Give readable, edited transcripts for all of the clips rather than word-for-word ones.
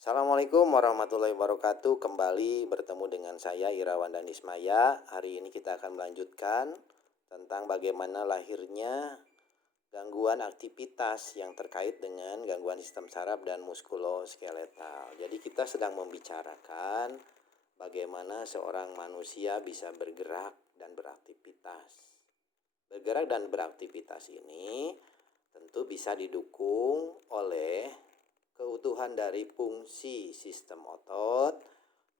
Assalamualaikum warahmatullahi wabarakatuh. Kembali bertemu dengan saya Irawan dan Ismaya. Hari ini kita akan melanjutkan tentang bagaimana lahirnya gangguan aktivitas yang terkait dengan gangguan sistem saraf dan muskuloskeletal. Jadi kita sedang membicarakan bagaimana seorang manusia bisa bergerak dan beraktivitas. Bergerak dan beraktivitas ini tentu bisa didukung oleh keutuhan dari fungsi sistem otot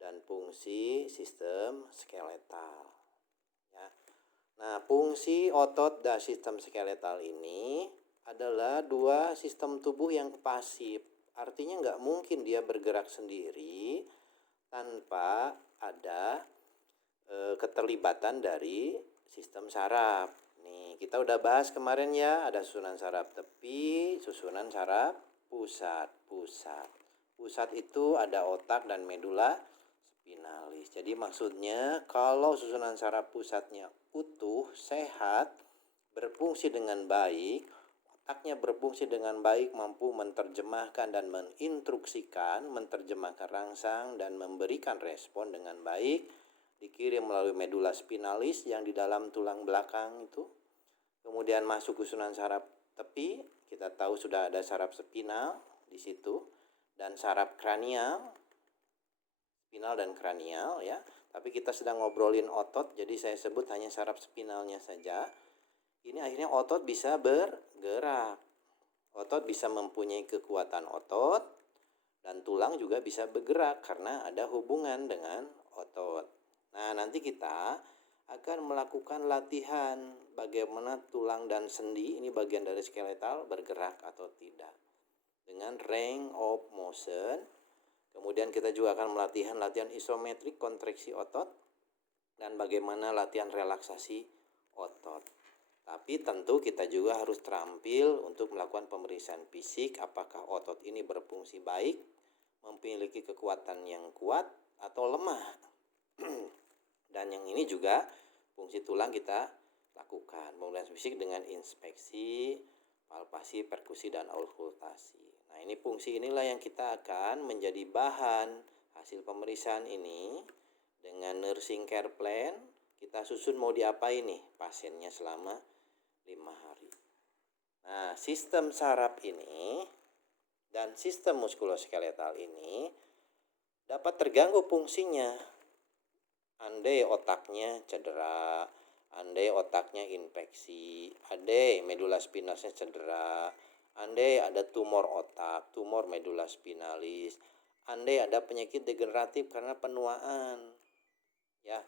dan fungsi sistem skeletal. Ya. Nah, fungsi otot dan sistem skeletal ini adalah dua sistem tubuh yang pasif. Artinya nggak mungkin dia bergerak sendiri tanpa ada keterlibatan dari sistem saraf. Nih, kita udah bahas kemarin ya, ada susunan saraf tepi, susunan saraf pusat. Pusat itu ada otak dan medula spinalis. Jadi maksudnya kalau susunan saraf pusatnya utuh, sehat, berfungsi dengan baik, otaknya berfungsi dengan baik, mampu menerjemahkan dan menerjemahkan rangsang dan memberikan respon dengan baik, dikirim melalui medula spinalis yang di dalam tulang belakang itu. Kemudian masuk susunan saraf tepi, kita tahu sudah ada saraf spinal di situ dan saraf kranial, spinal dan kranial ya. Tapi kita sedang ngobrolin otot, jadi saya sebut hanya saraf spinalnya saja. Ini akhirnya otot bisa bergerak. Otot bisa mempunyai kekuatan otot dan tulang juga bisa bergerak karena ada hubungan dengan otot. Nah, nanti kita akan melakukan latihan bagaimana tulang dan sendi, ini bagian dari skeletal, bergerak atau tidak dengan range of motion. Kemudian kita juga akan latihan isometrik kontraksi otot dan bagaimana latihan relaksasi otot. Tapi tentu kita juga harus terampil untuk melakukan pemeriksaan fisik apakah otot ini berfungsi baik, memiliki kekuatan yang kuat atau lemah. Dan yang ini juga fungsi tulang kita lakukan pemeriksaan fisik dengan inspeksi, palpasi, perkusi, dan auskultasi. Nah, ini fungsi inilah yang kita akan menjadi bahan hasil pemeriksaan ini dengan nursing care plan. Kita susun mau diapain nih pasiennya selama 5 hari. Nah, sistem saraf ini dan sistem muskuloskeletal ini dapat terganggu fungsinya. Andai otaknya cedera, andai otaknya infeksi, andai medula spinalisnya cedera, andai ada tumor otak, tumor medula spinalis, andai ada penyakit degeneratif karena penuaan. Ya.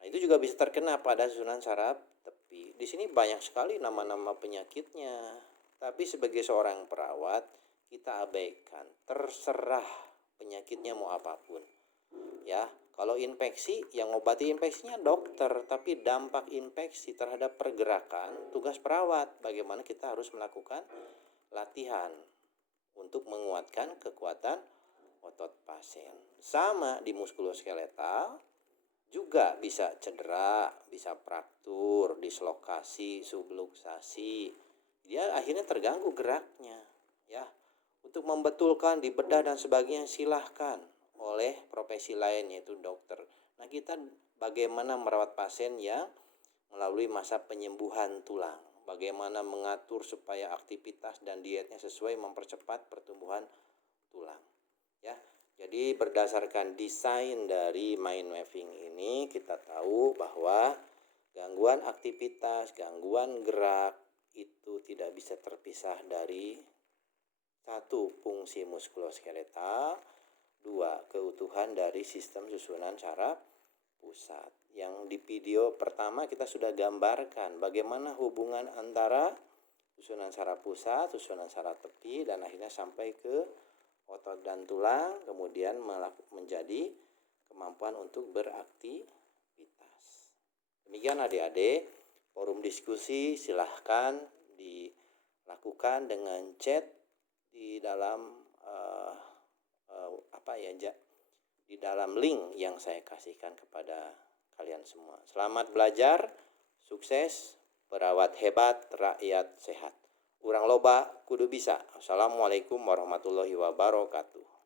Nah, itu juga bisa terkena pada susunan saraf tepi. Di sini banyak sekali nama-nama penyakitnya. Tapi sebagai seorang perawat, kita abaikan. Terserah penyakitnya mau apapun. Ya, kalau infeksi, yang ngobati infeksinya dokter, tapi dampak infeksi terhadap pergerakan, tugas perawat. Bagaimana kita harus melakukan latihan untuk menguatkan kekuatan otot pasien. Sama di muskuloskeletal, juga bisa cedera, bisa fraktur, dislokasi, subluksasi. Dia akhirnya terganggu geraknya. Ya, untuk membetulkan, dibedah dan sebagainya silahkan oleh profesi lain yaitu dokter. Nah, kita bagaimana merawat pasien yang melalui masa penyembuhan tulang. Bagaimana mengatur supaya aktivitas dan dietnya sesuai mempercepat pertumbuhan tulang. Ya, jadi berdasarkan desain dari mind mapping ini kita tahu bahwa gangguan aktivitas, gangguan gerak itu tidak bisa terpisah dari satu, fungsi muskuloskeletal, dua, keutuhan dari sistem susunan saraf pusat. Yang di video pertama kita sudah gambarkan bagaimana hubungan antara susunan saraf pusat, susunan saraf tepi, dan akhirnya sampai ke otot dan tulang, kemudian menjadi kemampuan untuk beraktivitas. Demikian adik-adik, forum diskusi silahkan dilakukan dengan chat di dalam di dalam link yang saya kasihkan kepada kalian semua. Selamat belajar, sukses, perawat hebat, rakyat sehat. Urang loba kudu bisa. Assalamualaikum warahmatullahi wabarakatuh.